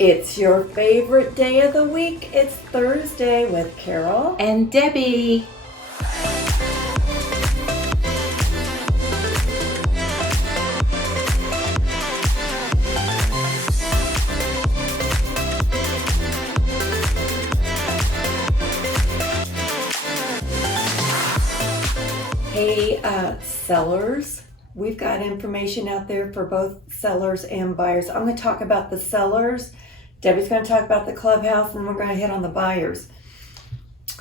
It's your favorite day of the week. It's Thursday with Carol and Debbie. Hey, sellers. We've got information out there for both sellers and buyers. I'm going to talk about the sellers. Debbie's going to talk about the clubhouse, and we're going to hit on the buyers.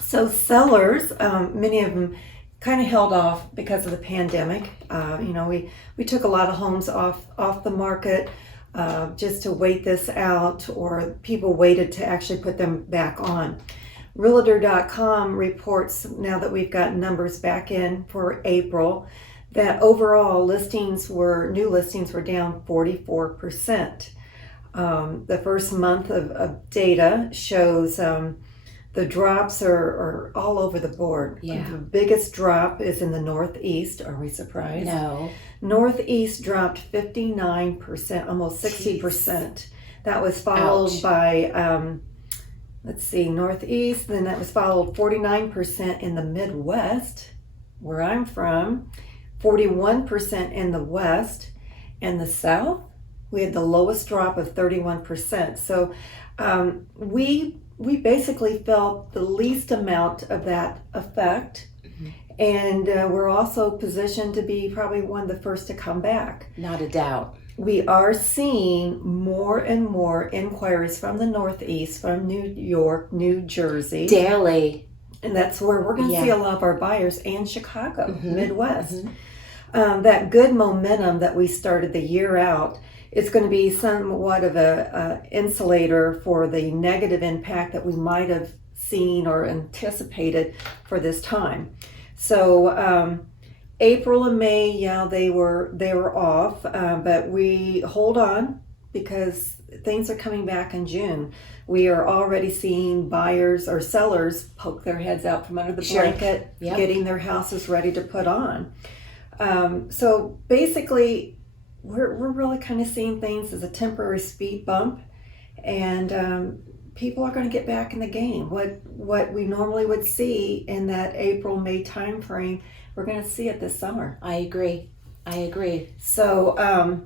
So sellers, many of them kind of held off because of the pandemic. We took a lot of homes off the market just to wait this out, or people waited to actually put them back on. Realtor.com reports, now that we've got numbers back in for April, that overall new listings were down 44%. The first month of data shows the drops are all over the board. Yeah. The biggest drop is in the Northeast. Are we surprised? No. Northeast dropped 59%, almost 60%. Jeez. That was followed Ouch. by, Northeast. Then that was followed 49% in the Midwest, where I'm from, 41% in the West, and the South. We had the lowest drop of 31%. So we basically felt the least amount of that effect. Mm-hmm. And we're also positioned to be probably one of the first to come back. Not a doubt. We are seeing more and more inquiries from the Northeast, from New York, New Jersey. Daily. And that's where we're going to see a lot of our buyers, and Chicago, mm-hmm. Midwest. Mm-hmm. That good momentum that we started the year out, it's going to be somewhat of a insulator for the negative impact that we might have seen or anticipated for this time. So April and May, they were off, but we hold on because things are coming back in June. We are already seeing buyers or sellers poke their heads out from under the blanket, Yep. getting their houses ready to put on. So basically, we're really kind of seeing things as a temporary speed bump, and people are going to get back in the game. What we normally would see in that April-May time frame, we're going to see it this summer. I agree. So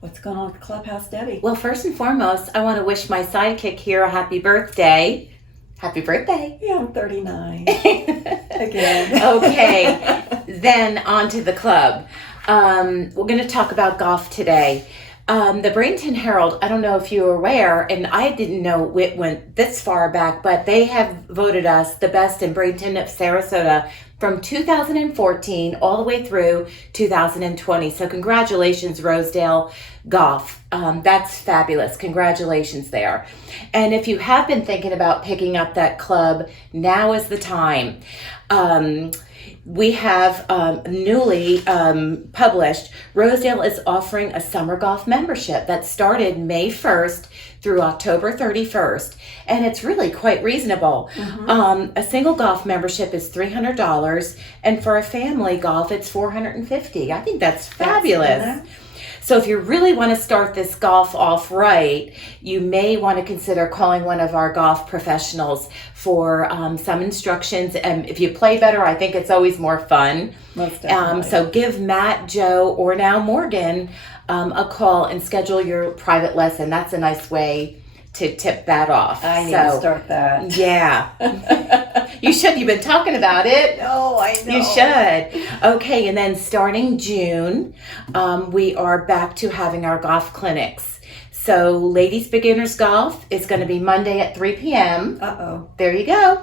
what's going on with the clubhouse, Debbie? Well, first and foremost, I want to wish my sidekick here a happy birthday. Happy birthday. Yeah, I'm 39 again. Okay, then on to the club. We're going to talk about golf today. The Bradenton Herald, I don't know if you were aware, and I didn't know it went this far back, but they have voted us the best in Bradenton of Sarasota from 2014 all the way through 2020. So congratulations, Rosedale Golf. That's fabulous. Congratulations there. And if you have been thinking about picking up that club, now is the time. We have newly published, Rosedale is offering a summer golf membership that started May 1st through October 31st, and it's really quite reasonable. Mm-hmm. A single golf membership is $300, and for a family golf, it's $450. I think that's fabulous. So if you really want to start this golf off right, you may want to consider calling one of our golf professionals for some instructions. And if you play better, I think it's always more fun. Most definitely. So give Matt, Joe, or now Morgan a call and schedule your private lesson. That's a nice way to tip that off. I need to start that. Yeah. You should. You've been talking about it. No, I know. You should. Okay, and then starting June, we are back to having our golf clinics. So ladies beginners golf is going to be Monday at 3 p.m. Uh-oh. There you go.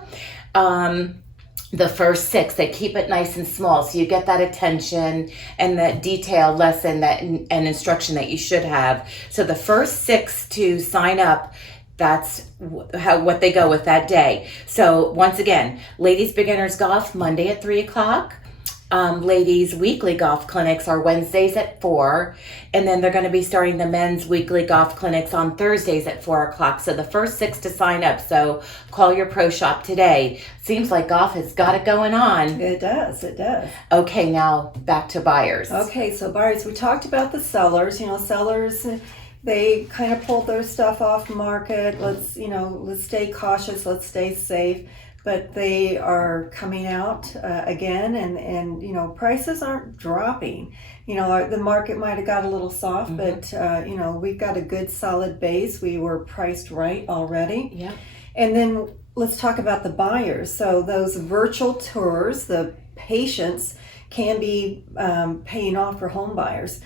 The first 6, they keep it nice and small, so you get that attention and that detailed lesson and instruction that you should have. So the first 6 to sign up, that's what they go with that day. So once again, ladies beginners golf Monday at 3 o'clock. Ladies weekly golf clinics are Wednesdays at 4, and then they're going to be starting the men's weekly golf clinics on Thursdays at 4 o'clock. So the first 6 to sign up. So call your pro shop today. Seems like golf has got it going on. It does. Okay, now back to buyers. Okay, so buyers, we talked about the sellers. Sellers They kind of pulled their stuff off market. Let's stay cautious. Let's stay safe. But they are coming out again, and prices aren't dropping. The market might have got a little soft, but we've got a good solid base. We were priced right already. Yeah. And then let's talk about the buyers. So those virtual tours, the patients can be paying off for home buyers.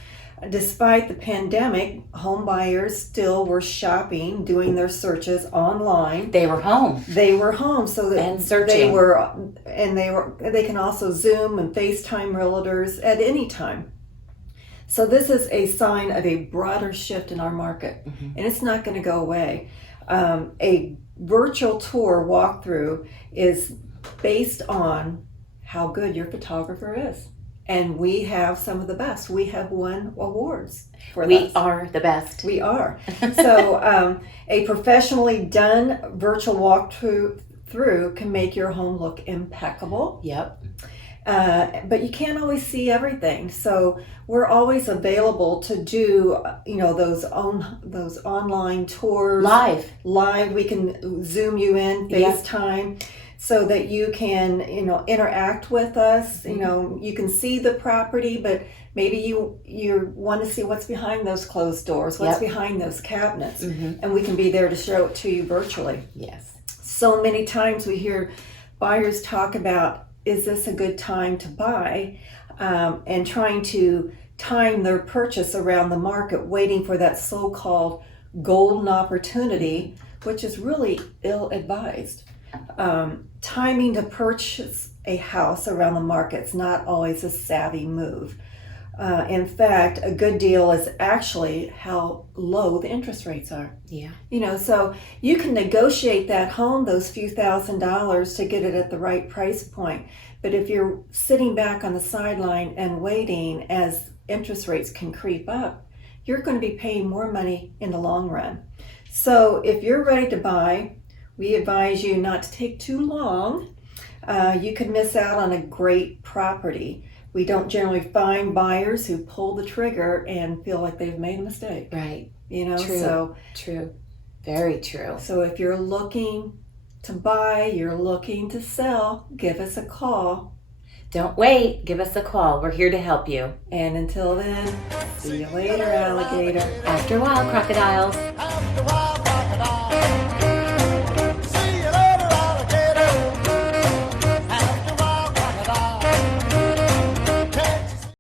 Despite the pandemic, home buyers still were shopping, doing their searches online. They were home. So that And searching. They can also Zoom and FaceTime realtors at any time. So this is a sign of a broader shift in our market, and it's not going to go away. A virtual tour walkthrough is based on how good your photographer is. And we have some of the best. We have won awards for We this. are the best. We are. So a professionally done virtual walkthrough can make your home look impeccable. Yep. But you can't always see everything. So we're always available to do, those online tours. Live. We can Zoom you in, FaceTime. Yep. So that you can, interact with us. You can see the property, but maybe you want to see what's behind those closed doors, what's behind those cabinets, and we can be there to show it to you virtually. Yes. So many times we hear buyers talk about, is this a good time to buy? And trying to time their purchase around the market, waiting for that so-called golden opportunity, which is really ill-advised. Timing to purchase a house around the market is not always a savvy move. In fact, a good deal is actually how low the interest rates are. Yeah. So you can negotiate that home, those few $1,000s, to get it at the right price point. But if you're sitting back on the sideline and waiting as interest rates can creep up, you're going to be paying more money in the long run. So if you're ready to buy, we advise you not to take too long. You could miss out on a great property. We don't generally find buyers who pull the trigger and feel like they've made a mistake. Right. True. Very true. So if you're looking to buy, you're looking to sell, give us a call. Don't wait. Give us a call. We're here to help you. And until then, see you later, alligator. After a while, crocodiles.